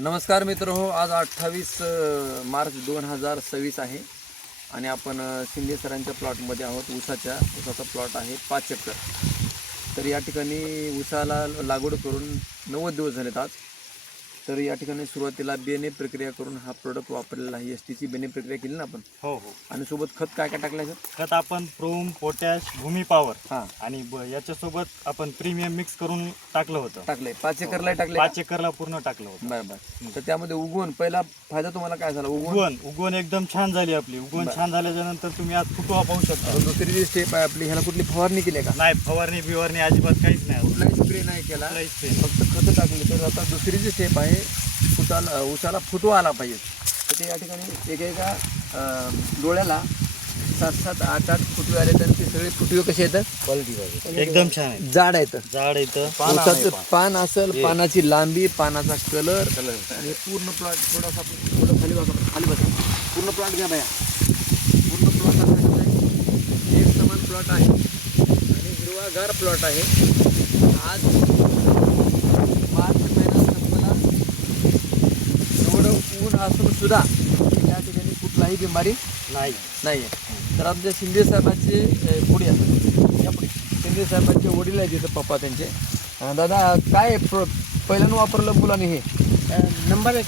नमस्कार मित्र हो, आज 28 मार्च 2026 आहे आणि आपण शिंदे सरांच्या प्लॉटमध्ये आहोत. ऊसाचा प्लॉट आहे 5 एकर. तर या ठिकाणी ऊसाला लागवड करून 90 दिवस झालेत आज. तर या ठिकाणी सुरुवातीला बियाणे प्रक्रिया करून हा प्रोडक्ट वापरलेला आहे. एसटीची बियाणे प्रक्रिया केली ना आपण. हो. आणि सोबत खत काय काय टाकलं सर? खत आपण प्रोम, पोटॅश, भूमी पॉवर हां आणि याच्यासोबत आपण प्रीमियम मिक्स करून टाकलं होतं. टाकले 5 एकरला टाकले. 5 एकरला पूर्ण टाकलं होतं. बरं. तर त्यामध्ये उगवून पहिला फायदा तुम्हाला काय झाला? उगवण एकदम छान झाली आपली. उगवण छान झाल्याच्या नंतर तुम्ही आज फुटवा पाहू शकता. दुसरी जी स्टेप आहे आपली, ह्याला कुठली फवारणी केली का? नाही, फवारणी बिवारणी अजिबात काहीच नाही. कुठलाही स्प्रे नाही केला, कुठलाही spray नाही. फक्त खतं टाकली. तर आता दुसरी जी स्टेप आहे, ऊसाला फुटवा आला पाहिजे. तर ते या ठिकाणी एका डोळ्याला 7-7, 8-8 फुटवे आले. तर ते सगळे फुटवे कसे येतात? क्वालिटी एकदम छान आहे. जाड आहेत. झाड येतं. ऊसाचं पान असेल, पानाची लांबी, पानाचा कलर आणि पूर्ण प्लॉट थोडासा थोडं खाली बसा. पूर्ण प्लॉट घ्या बाया. पूर्ण प्लॉट आहे, एक समान प्लॉट आहे आणि हिरवागार प्लॉट आहे. आज मार्च महिना संपला, एवढं ऊन असून सुद्धा या ठिकाणी कुठलाही बिमारी नाही. नाही आहे. तर आमच्या शिंदे साहेबांचे पुढे या पुढे शिंदे साहेबांचे वडील आहेत तिथं, पप्पा त्यांचे. दादा काय पहिल्यांदा वापरलं मुलांनी हे? नंबर एक.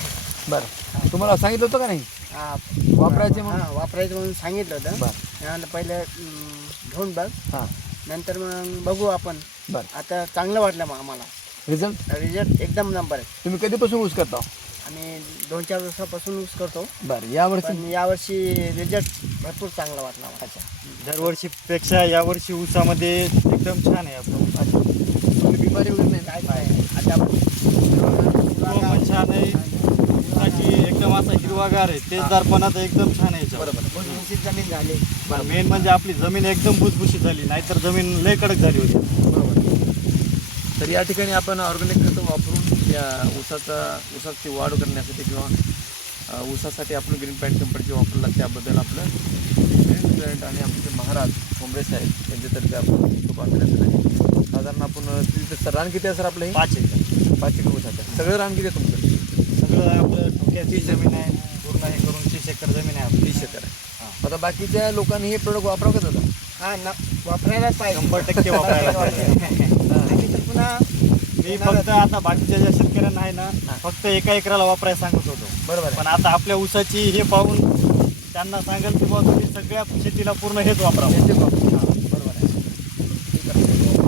बरं, तुम्हाला सांगितलं होतं का नाही वापरायचे म्हणून? वापरायचं म्हणून सांगितलं होतं. बरं त्यानंतर पहिले घेऊन बघ, हां नंतर मग बघू आपण. बरं. आता चांगलं वाटलं मग आम्हाला. रिझल्ट एकदम नंबर आहे. तुम्ही कधीपासून ऊस करता? आणि 2-4 वर्षापासून यूज करतो. बरं, यावर्षी पण यावर्षी रिझल्ट भरपूर चांगला वाटला मला. दरवर्षीपेक्षा यावर्षी ऊसामध्ये एकदम छान आहे आपलं. बिमारी वगैरे नाही? काय नाही आता फुटवा पण छान आहे. ऊसाची एकदम असा हिरवागार आहे. तेजदारपणात एकदम छान आहे याच्यावर. बरोबर. भुसभुशीत जमीन झाली. मेन म्हणजे आपली जमीन एकदम भुसभुशीत झाली, नाहीतर जमीन लय कडक झाली होती. बरोबर. तर या ठिकाणी आपण ऑर्गॅनिक खतं वापरून या ऊसाची वाढ करण्यासाठी किंवा ऊसासाठी आपण ग्रीन पॅन्ट कंपनीचे वापरला, त्याबद्दल आपलं ग्रीन पॅन्ट आणि आमचे महाराज कोंबडे साहेब यांच्यातर्फे आपण खूप अभिनंदन आहे. साधारण आपण तिथं रान किती आहे सर आपलं? हे 5 एकर 5 एकर ऊस आहे. सगळं रान किती आहे तुमचं? सगळं आपलं ठोक्याची जमीन आहे. पूर्ण हे करून 30 एकर जमीन आहे आपली. 30 एकर आहे. आता बाकीच्या लोकांनी हे प्रोडक्ट वापरावं का दादा? वापरायलाच पाहिजे. 100% वापरायला पाहिजे. आणि तर पुन्हा मी फक्त आता बाकीच्या ज्या शेतकऱ्यांना आहे ना, फक्त एका एकराला वापरायला सांगत होतो. बरोबर आहे. पण आता आपल्या ऊसाची हे पाहून त्यांना सांगेल की बाबा तुम्ही सगळ्या शेतीला पूर्ण हेच वापरावं. बरोबर आहे.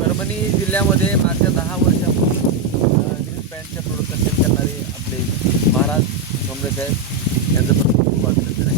परभणी जिल्ह्यामध्ये मागच्या 10 वर्षापासून ग्रीन पॅन्टच्या प्रोडक्ट सेल करणारे आपले महाराज कोंबडे साहेब यांचं पण खूप अभिनंदन आहे.